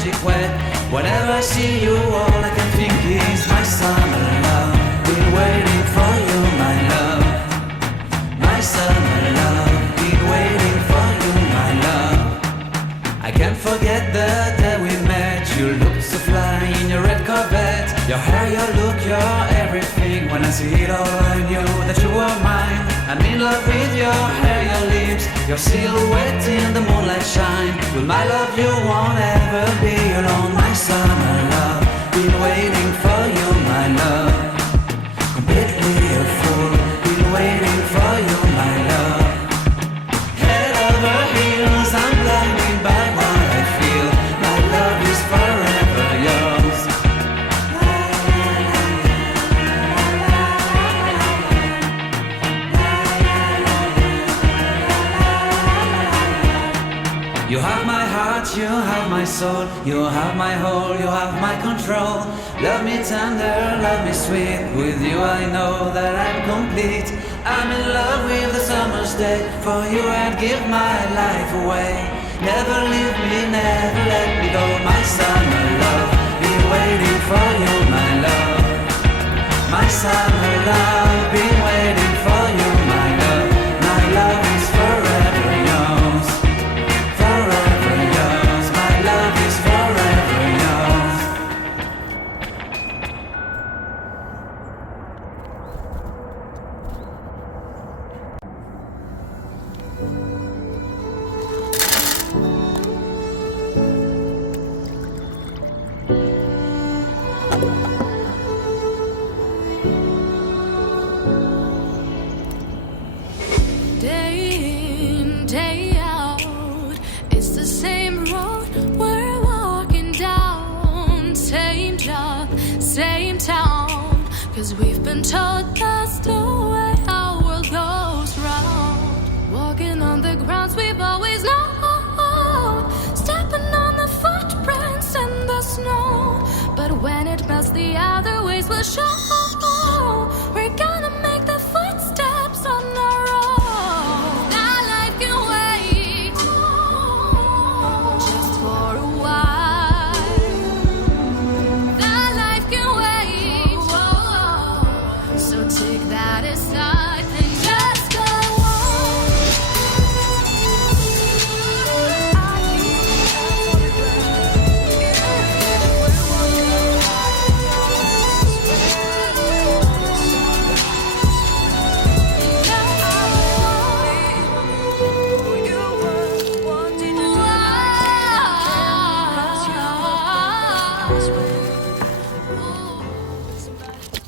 magic wet. Whenever I see you, all I can think is my summer love. Been waiting for you, my love. My summer love. Been waiting for you, my love. I can't forget the day we met. You looked so fly in your red Corvette. Your hair, your look, your everything. When I see it all, I knew that you were mine. I'm in love with your hair, your lips, your silhouette in the moonlight shine. With my love you won't ever be alone. My summer love, been waiting for you, my love. Completely a fool, been waiting for you, my love. Head over heels, I'm blinded by what I feel. My love is forever yours. You have my heart, you have my soul. You have my whole, you have my control. Love me tender, love me sweet. With you I know that I'm complete. I'm in love with the summer's day. For you I'd give my life away. Never leave me, never let me go. My summer love, been waiting for you, my love. My summer love, been waiting for you, my love. My love is forever yours. Forever yours, my love is forever yours. Day in, day out, it's the same road we're walking down. Same job, same town. Cause we've been told that's the way our world goes round. Walking on the grounds we've always known. Stepping on the footprints in the snow. But when it melts, the other ways will show. We're gonna